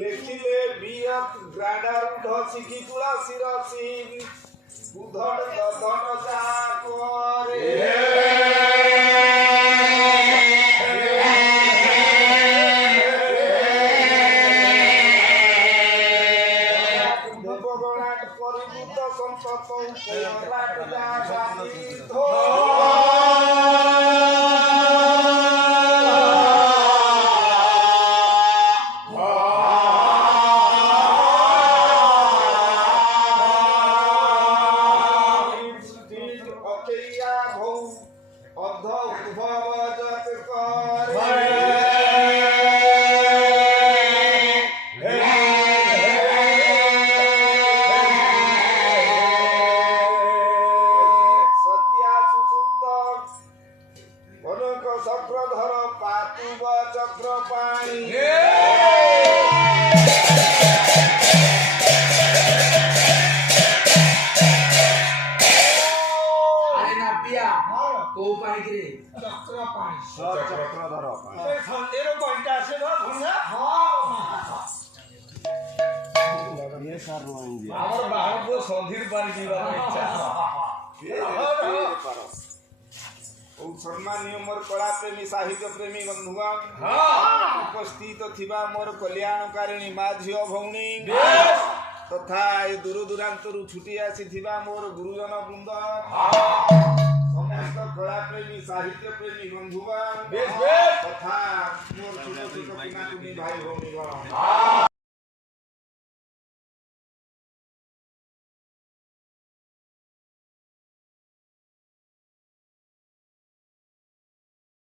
लेखिले बियत ग्राडार धसिकी तुलसी रसी उधड़ दधन जा करे देवगणाट परिबुद्ध संतत उपराट जाति धो चक्रधर पातुब चक्र पाणी अरे ना पिया को पानी के चक्र पाणी चक्रधर ए खंडेर पॉइंट আছে না भंगा ये सर रोएंगे আমার বাহার को সন্ধির পানি দিবার ইচ্ছা सम्मानीय मोर कला प्रेमी साहित्य प्रेमी बंधुगण उपस्थित थिबा मोर कल्याणकारिणी माँ झील भौणी तथा ये दूर दूरांतर छुटी आसी थिबा मोर गुरुजन वृंद समस्त कला प्रेमी साहित्य प्रेमी बंधुगण तथा मोर छोट छोट कुना कुनी भाई भौणीगण